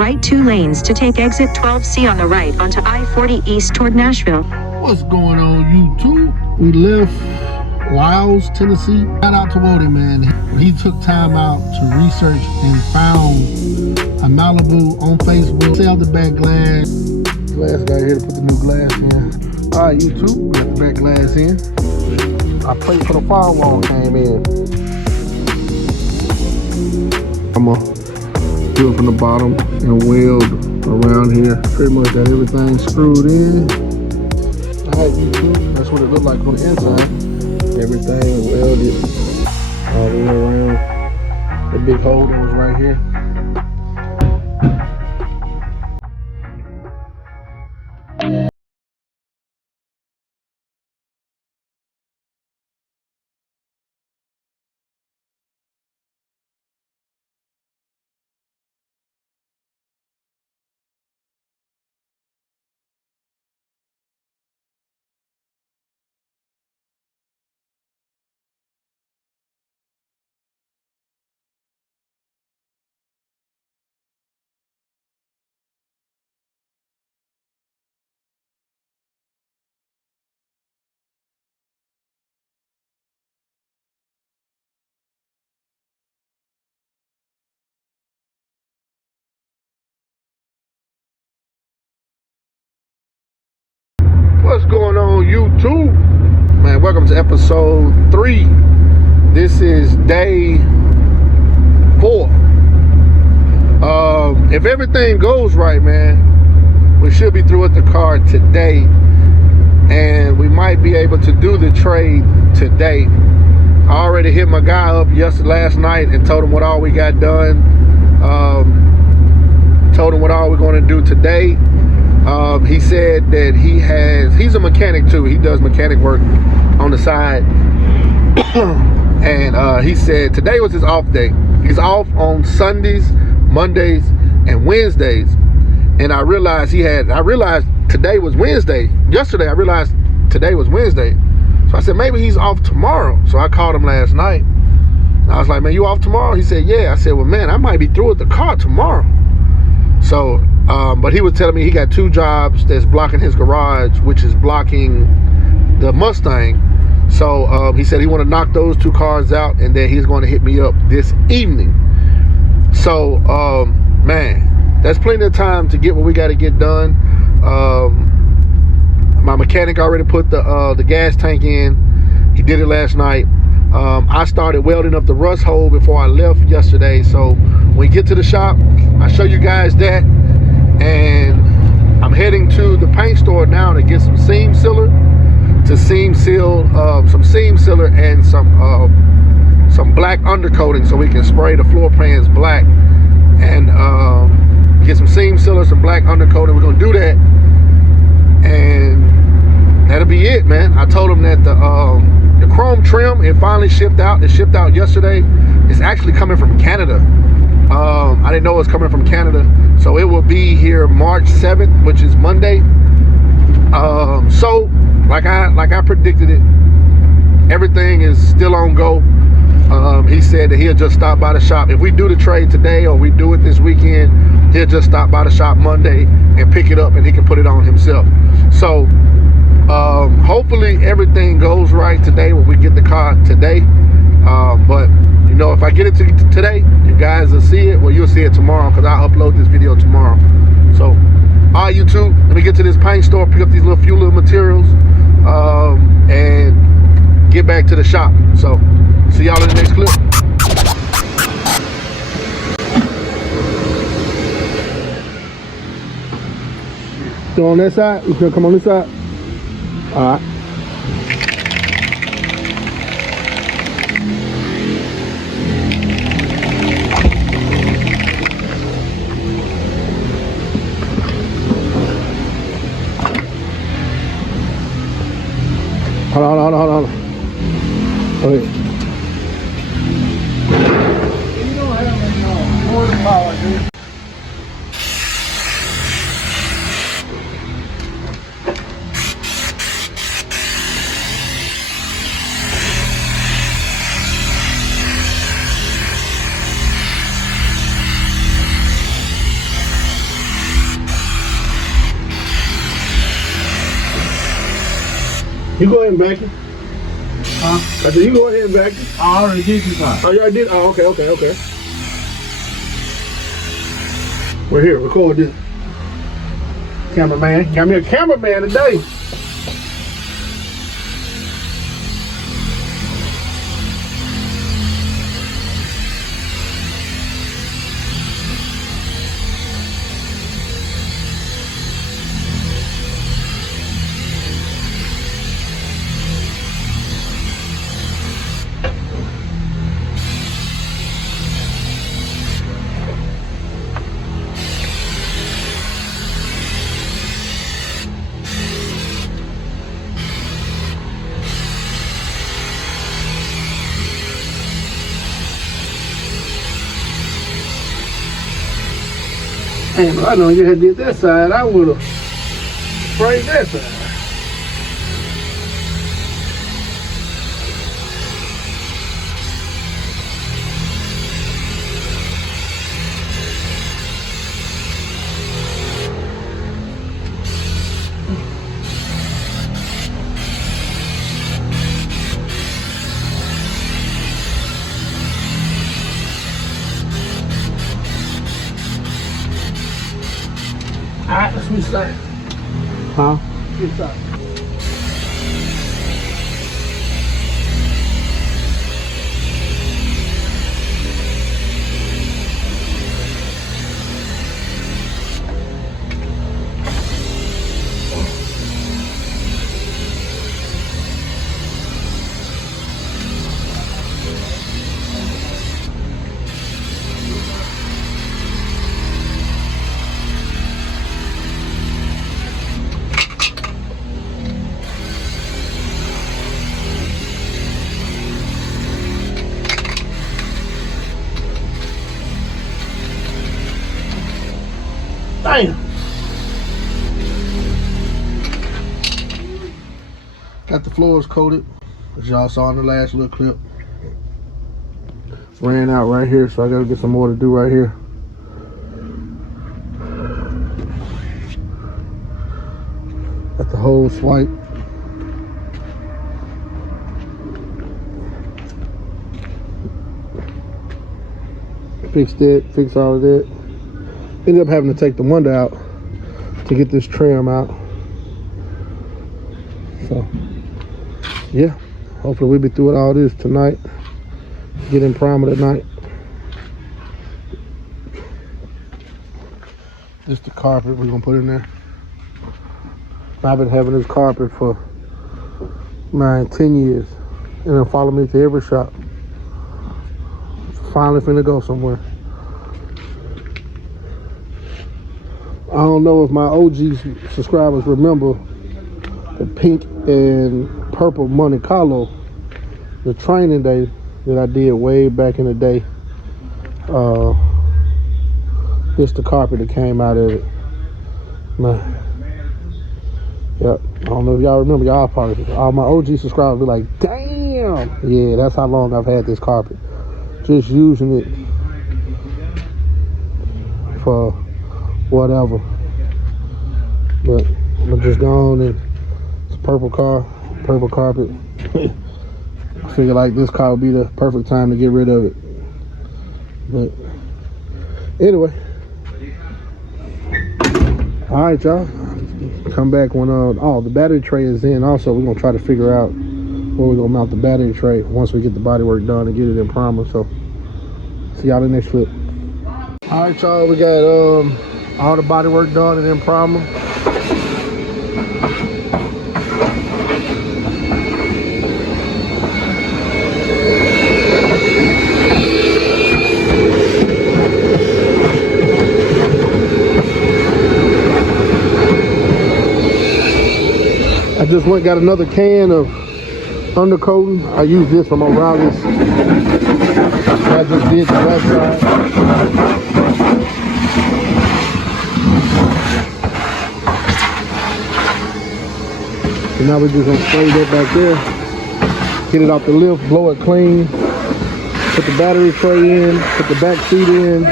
right 2 lanes to take exit 12C on the right onto I-40 east toward Nashville. What's going on, YouTube? We left Lyles, Tennessee. Shout out to Wody, man. He took time out to research and found a Malibu on Facebook. Sell the back glass. Glass guy here to put the new glass in. All right, YouTube, we got the back glass in. Our plate for the firewall came in. I'm gonna do it from the bottom and weld around here. Pretty much got everything screwed in. Alright, YouTube, that's what it looked like on the inside. Everything welded all the way around. The big hole that was right here. What's going on, YouTube? Man, welcome to episode 3. This is day 4. If everything goes right, man, we should be through with the car today, and we might be able to do the trade today. I already hit my guy up last night and told him what all we got done. Told him what all we're going to do today. He said that he's a mechanic too. He does mechanic work on the side. And he said today was his off day. He's off on Sundays, Mondays, and Wednesdays. And I realized today was Wednesday. Yesterday I realized today was Wednesday. So I said maybe he's off tomorrow. So I called him last night. And I was like, man, you off tomorrow? He said, yeah. I said, well, man, I might be through with the car tomorrow. So, but he was telling me he got 2 jobs that's blocking his garage, which is blocking the Mustang. So he said he want to knock those 2 cars out, and then he's going to hit me up this evening. So, man, that's plenty of time to get what we got to get done. My mechanic already put the gas tank in. He did it last night. I started welding up the rust hole before I left yesterday. So when we get to the shop, I'll show you guys that. And I'm heading to the paint store now to get some seam sealer, to seam seal some seam sealer and some black undercoating so we can spray the floor plans black, and get some seam sealer, some black undercoating. We're gonna do that, and that'll be it, man. I told him that the chrome trim, it finally shipped out. It shipped out yesterday. It's actually coming from Canada. I didn't know it was coming from Canada, so it will be here March 7th, which is Monday. So like I predicted it, everything is still on go. He said that he'll just stop by the shop if we do the trade today, or we do it this weekend. He'll just stop by the shop Monday and pick it up, and he can put it on himself. So hopefully everything goes right today when we get the car today. But you know, if I get it today, you guys will see it. Well, you'll see it tomorrow, because I'll upload this video tomorrow. So, all right, YouTube, let me get to this paint store, pick up these few little materials, and get back to the shop. So, see y'all in the next clip. So on that side, you can come on this side. All right. Hold on. Okay. You don't have any more power, dude. You go ahead and vacuum. Huh? I said, you go ahead and vacuum. I already did this one. Oh, you already did? Oh, okay. We're here, record this. Cameraman. Come here, cameraman today. Damn, if I know you had did that side, I would have sprayed that side. Alright, let's switch sides. Huh? Switch sides. Damn. Got the floors coated, as y'all saw in the last little clip. Ran out right here, so I gotta get some more to do right here. Got the whole swipe. Fixed it, fixed all of that. Ended up having to take the window out to get this trim out. So, yeah, hopefully we'll be through with all this tonight. Get in primer tonight. This is the carpet we're gonna put in there. I've been having this carpet for 10 years, and it'll follow me to every shop. Finally finna go somewhere. I don't know if my OG subscribers remember the pink and purple Monte Carlo, the training day that I did way back in the day. This the carpet that came out of it. Man. Yep. I don't know if y'all remember. Y'all probably, all my OG subscribers be like, damn. Yeah, that's how long I've had this carpet. Just using it for whatever. But I'm just gone, and it's a purple carpet. I figure like this car would be the perfect time to get rid of it. But anyway, all right, y'all. Come back when the battery tray is in. Also, we're gonna try to figure out where we're gonna mount the battery tray once we get the body work done and get it in primer. So see y'all in the next clip. All right, y'all. We got all the body work done and in primer. I just went got another can of undercoating. I use this from O'Reilly's. I just did the left side. So now we're just gonna spray that back there, get it off the lift, blow it clean, put the battery tray in, put the back seat in,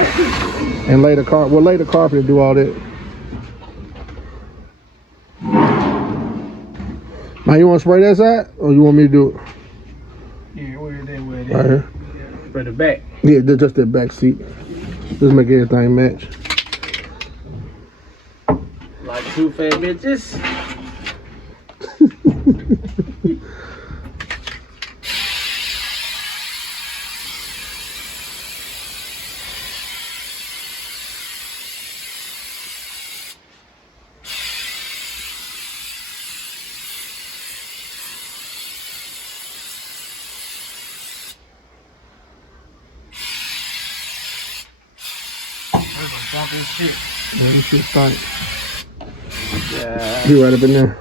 and lay the carpet and do all that. Now you want to spray that side, or you want me to do it? Yeah, where that way? Right here. For the back. Yeah, just that back seat. Just make everything match. Like two fat bitches. Fucking shit. Yeah, this shit stink. Yeah. Be right up in there.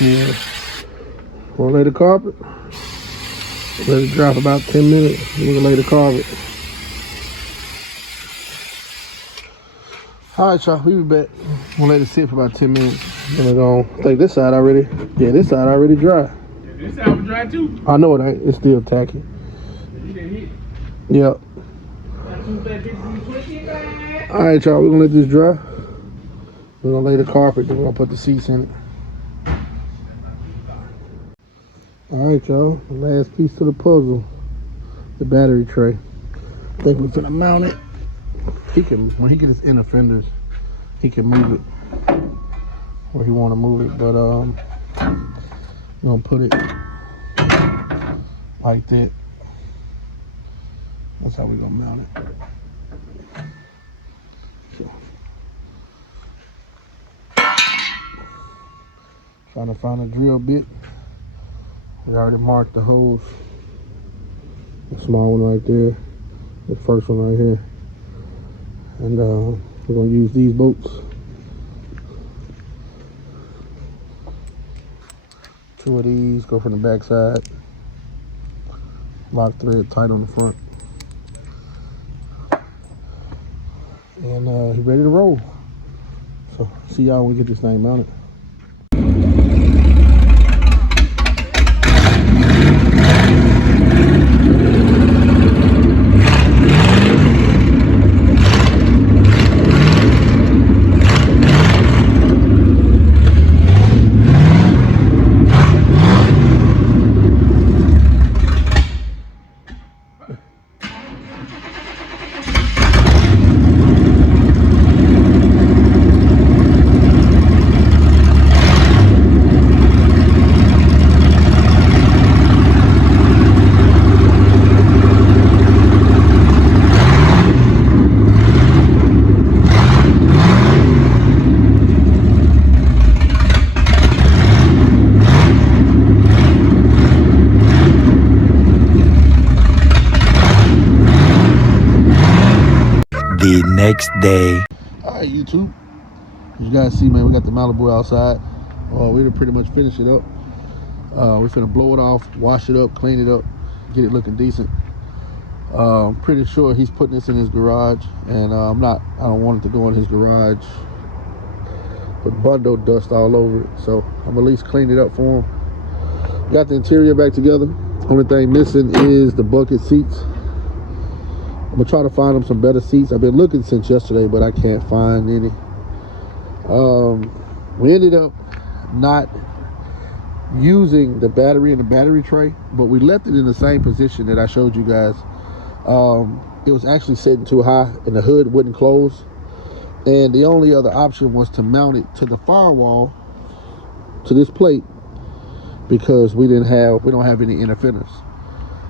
Yeah. Wanna lay the carpet? Let it dry for about 10 minutes. We're gonna lay the carpet. Alright, y'all, we be back. We'll let it sit for about 10 minutes. Then we're gonna take this side already. Yeah, this side already dry. This side was dry too. I know it ain't. It's still tacky. You didn't hit. Yep. Got two fat bitches in twisty bag. Alright, y'all, we're gonna let this dry. We're gonna lay the carpet, then we're gonna put the seats in it. Alright, y'all, the last piece to the puzzle, the battery tray. I think we're gonna mount it. He can, when he gets his inner fenders, he can move it where he wanna move it, but we're gonna put it like that. That's how we're gonna mount it. So, trying to find a drill bit. We already marked the holes. The small one right there, the first one right here. And we're gonna use these bolts. Two of these go from the back side. Lock thread tight on the front. And he's ready to roll. So see y'all when we get this thing mounted. The next day. Alright, YouTube. As you guys see, man, we got the Malibu outside. We done pretty much finished it up. We're finna blow it off, wash it up, clean it up, get it looking decent. Pretty sure he's putting this in his garage, and I don't want it to go in his garage with bundle dust all over it. So I'm at least clean it up for him. Got the interior back together. Only thing missing is the bucket seats. I'm gonna try to find him some better seats. I've been looking since yesterday, but I can't find any. We ended up not using the battery in the battery tray, but we left it in the same position that I showed you guys. It was actually sitting too high and the hood wouldn't close. And the only other option was to mount it to the firewall, to this plate, because we don't have any inner fenders.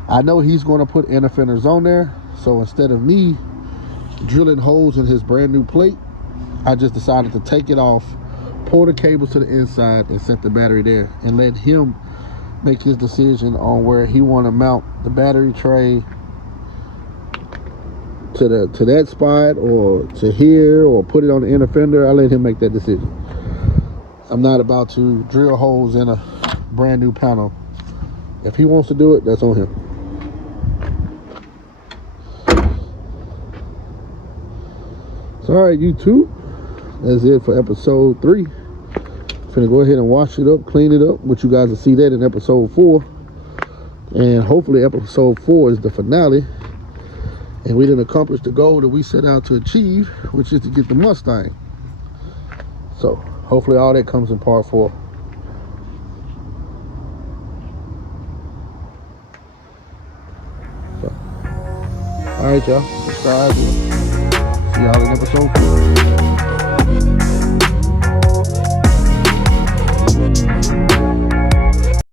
I know he's gonna put inner fenders on there, so instead of me drilling holes in his brand new plate, I just decided to take it off, pour the cables to the inside, and set the battery there, and let him make his decision on where he want to mount the battery tray, to that spot or to here, or put it on the inner fender. I let him make that decision. I'm not about to drill holes in a brand new panel. If he wants to do it, that's on him. So, all right, YouTube, that's it for episode 3. Finna go ahead and wash it up, clean it up, which you guys will see that in episode 4. And hopefully episode 4 is the finale. And we didn't accomplish the goal that we set out to achieve, which is to get the Mustang. So hopefully all that comes in part 4. So, all right, y'all. Subscribe. See y'all in episode 4.